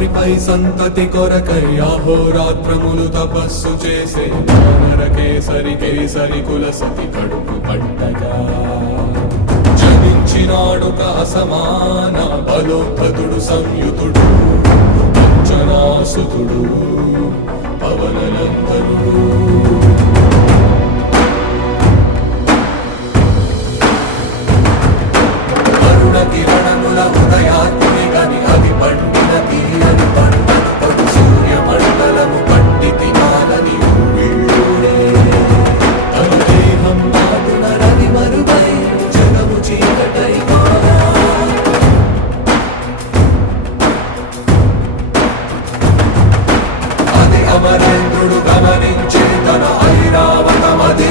రాత్రిపై సంతతి కొరకై అహోరాత్రములు తపస్సు చేసే వానర కేసరి కేసరి కుల సతి కడుపు పట్టగా జనించినాడొక అసమాన బలోద్ధతుడు సంయుతుడు అంజనాసుతుడు పవననందనుడు.